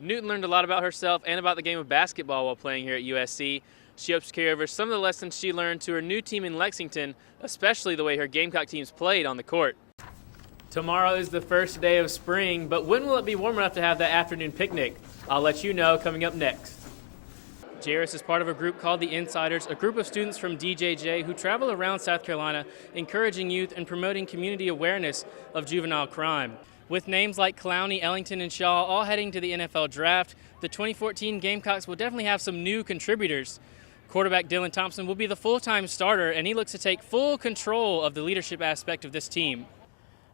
Newton learned a lot about herself and about the game of basketball while playing here at USC. She hopes to carry over some of the lessons she learned to her new team in Lexington, especially the way her Gamecock teams played on the court. Tomorrow is the first day of spring, but when will it be warm enough to have that afternoon picnic? I'll let you know coming up next. Jairus is part of a group called the Insiders, a group of students from DJJ who travel around South Carolina encouraging youth and promoting community awareness of juvenile crime. With names like Clowney, Ellington, and Shaw all heading to the NFL draft, the 2014 Gamecocks will definitely have some new contributors. Quarterback Dylan Thompson will be the full-time starter, and he looks to take full control of the leadership aspect of this team.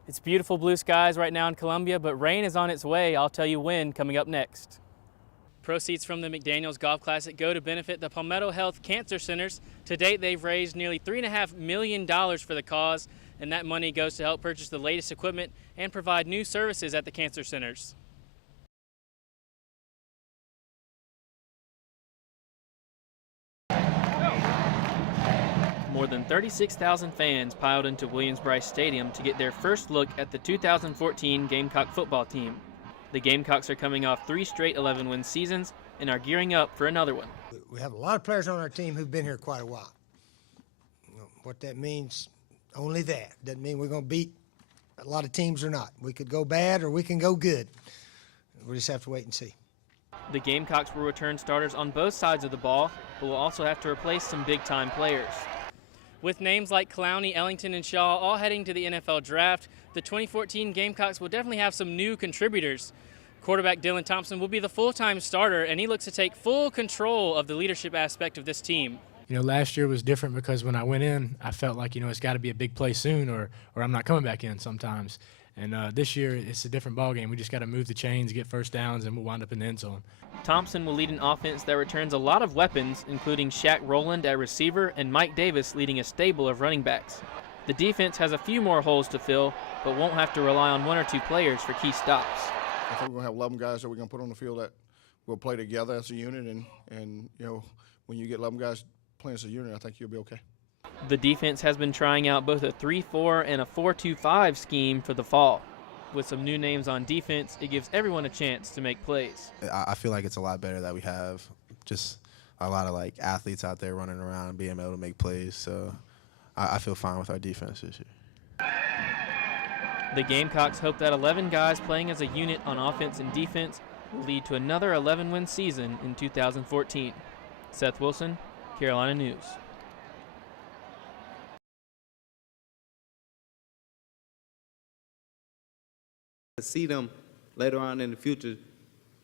It's beautiful blue skies right now in Columbia, but rain is on its way. I'll tell you when coming up next. Proceeds from the McDaniels Golf Classic go to benefit the Palmetto Health Cancer Centers. To date, they've raised nearly $3.5 million for the cause, and that money goes to help purchase the latest equipment and provide new services at the cancer centers. More than 36,000 fans piled into Williams-Brice Stadium to get their first look at the 2014 Gamecock football team. The Gamecocks are coming off 3 straight 11-win seasons and are gearing up for another one. We have a lot of players on our team who've been here quite a while. You know, what that means, only that. Doesn't mean we're going to beat a lot of teams or not. We could go bad or we can go good. We'll just have to wait and see. The Gamecocks will return starters on both sides of the ball, but will also have to replace some big-time players. With names like Clowney, Ellington, and Shaw all heading to the NFL draft, the 2014 Gamecocks will definitely have some new contributors. Quarterback Dylan Thompson will be the full-time starter, and he looks to take full control of the leadership aspect of this team. You know, last year was different because when I went in, I felt like, you know, it's got to be a big play soon or I'm not coming back in sometimes. And this year, it's a different ballgame. We just got to move the chains, get first downs, and we'll wind up in the end zone. Thompson will lead an offense that returns a lot of weapons, including Shaq Rowland at receiver and Mike Davis leading a stable of running backs. The defense has a few more holes to fill, but won't have to rely on 1 or 2 players for key stops. I think we're going to have 11 guys that we're going to put on the field that will play together as a unit, and you know, when you get 11 guys playing as a unit, I think you'll be okay. The defense has been trying out both a 3-4 and a 4-2-5 scheme for the fall. With some new names on defense, it gives everyone a chance to make plays. I feel like it's a lot better that we have just a lot of like athletes out there running around and being able to make plays. So I feel fine with our defense this year. The Gamecocks hope that 11 guys playing as a unit on offense and defense will lead to another 11-win season in 2014. Seth Wilson, Carolina News. See them later on in the future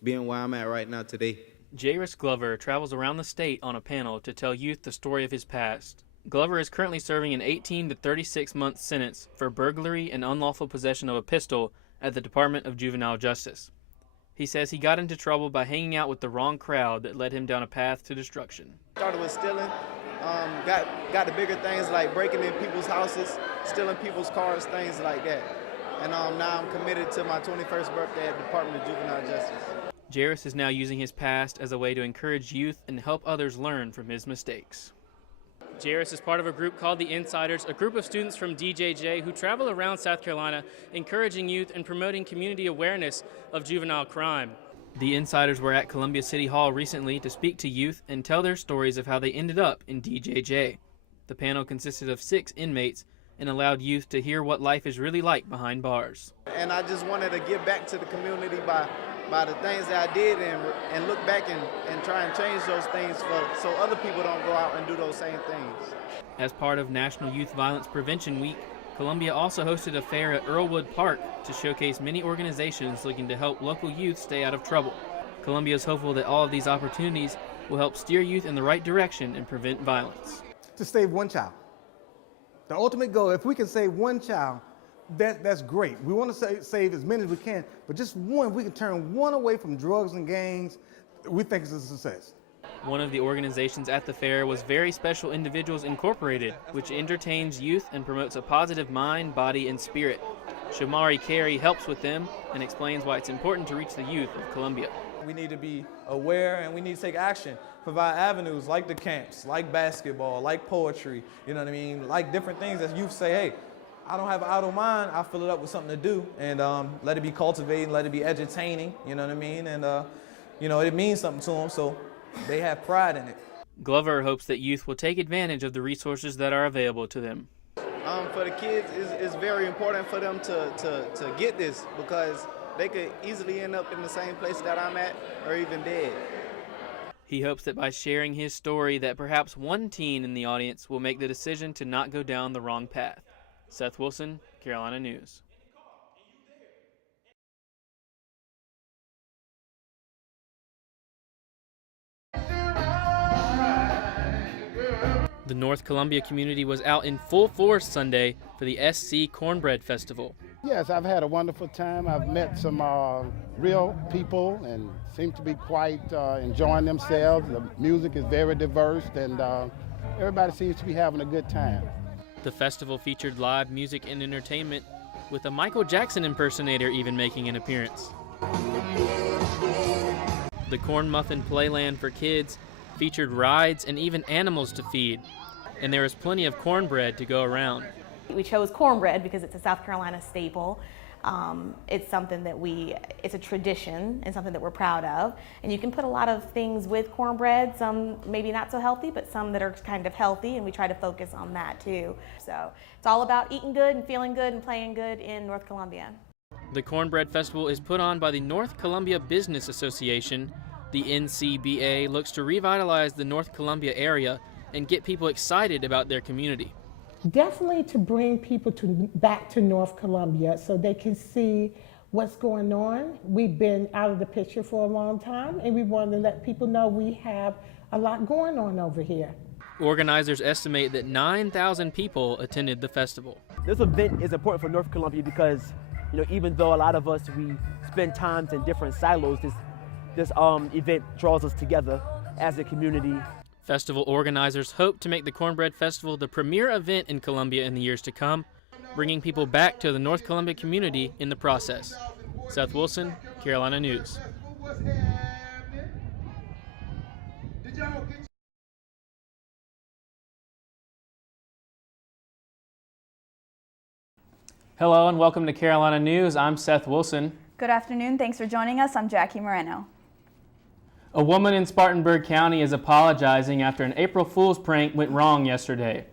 being where I'm at right now today. Jairus Glover travels around the state on a panel to tell youth the story of his past. Glover is currently serving an 18 to 36 month sentence for burglary and unlawful possession of a pistol at the Department of Juvenile Justice. He says he got into trouble by hanging out with the wrong crowd that led him down a path to destruction. Started with stealing, got the bigger things like breaking in people's houses, stealing people's cars, things like that. And now I'm committed to my 21st birthday at the Department of Juvenile Justice. Jairus is now using his past as a way to encourage youth and help others learn from his mistakes. Jairus is part of a group called the Insiders, a group of students from DJJ who travel around South Carolina encouraging youth and promoting community awareness of juvenile crime. The Insiders were at Columbia City Hall recently to speak to youth and tell their stories of how they ended up in DJJ. The panel consisted of 6 inmates and allowed youth to hear what life is really like behind bars. And I just wanted to give back to the community by the things that I did and look back and try and change those things so other people don't go out and do those same things. As part of National Youth Violence Prevention Week, Columbia also hosted a fair at Earlwood Park to showcase many organizations looking to help local youth stay out of trouble. Columbia is hopeful that all of these opportunities will help steer youth in the right direction and prevent violence. To save one child. The ultimate goal, if we can save one child, that's great. We want to save as many as we can, but just one, if we can turn one away from drugs and gangs, we think it's a success. One of the organizations at the fair was Very Special Individuals Incorporated, which entertains youth and promotes a positive mind, body, and spirit. Shamari Carey helps with them and explains why it's important to reach the youth of Columbia. We need to be aware and we need to take action, provide avenues like the camps, like basketball, like poetry, you know what I mean, like different things that youth say, hey, I don't have an idle mind, I fill it up with something to do, and let it be cultivating, let it be entertaining, you know what I mean, and you know, it means something to them, so they have pride in it. Glover hopes that youth will take advantage of the resources that are available to them. For the kids, it's very important for them to get this, because they could easily end up in the same place that I'm at, or even dead. He hopes that by sharing his story that perhaps one teen in the audience will make the decision to not go down the wrong path. Seth Wilson, Carolina News. The North Columbia community was out in full force Sunday for the SC Cornbread Festival. Yes, I've had a wonderful time. I've met some real people and seem to be quite enjoying themselves. The music is very diverse, and everybody seems to be having a good time. The festival featured live music and entertainment, with a Michael Jackson impersonator even making an appearance. The Corn Muffin Playland for kids featured rides and even animals to feed, and there was plenty of cornbread to go around. We chose cornbread because it's a South Carolina staple. It's something that it's a tradition and something that we're proud of. And you can put a lot of things with cornbread, some maybe not so healthy, but some that are kind of healthy, and we try to focus on that too. So it's all about eating good and feeling good and playing good in North Columbia. The Cornbread Festival is put on by the North Columbia Business Association. The NCBA looks to revitalize the North Columbia area and get people excited about their community. Definitely to bring people back to North Columbia so they can see what's going on. We've been out of the picture for a long time, and we want to let people know we have a lot going on over here. Organizers estimate that 9,000 people attended the festival. This event is important for North Columbia because, you know, even though a lot of us, we spend times in different silos, this event draws us together as a community. Festival organizers hope to make the Cornbread Festival the premier event in Columbia in the years to come, bringing people back to the North Columbia community in the process. Seth Wilson, Carolina News. Hello and welcome to Carolina News. I'm Seth Wilson. Good afternoon. Thanks for joining us. I'm Jackie Moreno. A woman in Spartanburg County is apologizing after an April Fool's prank went wrong yesterday.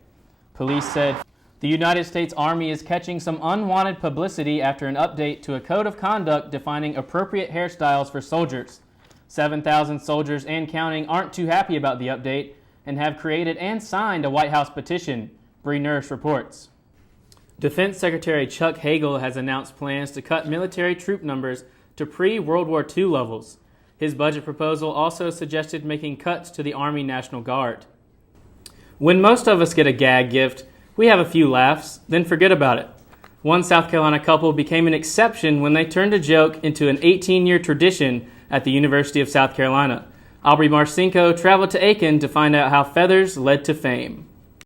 Police said the United States Army is catching some unwanted publicity after an update to a code of conduct defining appropriate hairstyles for soldiers. 7,000 soldiers and counting aren't too happy about the update and have created and signed a White House petition, Bree Nurse reports. Defense Secretary Chuck Hagel has announced plans to cut military troop numbers to pre-World War II levels. His budget proposal also suggested making cuts to the Army National Guard. When most of us get a gag gift, we have a few laughs, then forget about it. One South Carolina couple became an exception when they turned a joke into an 18-year tradition at the University of South Carolina. Aubrey Marcinko traveled to Aiken to find out how feathers led to fame.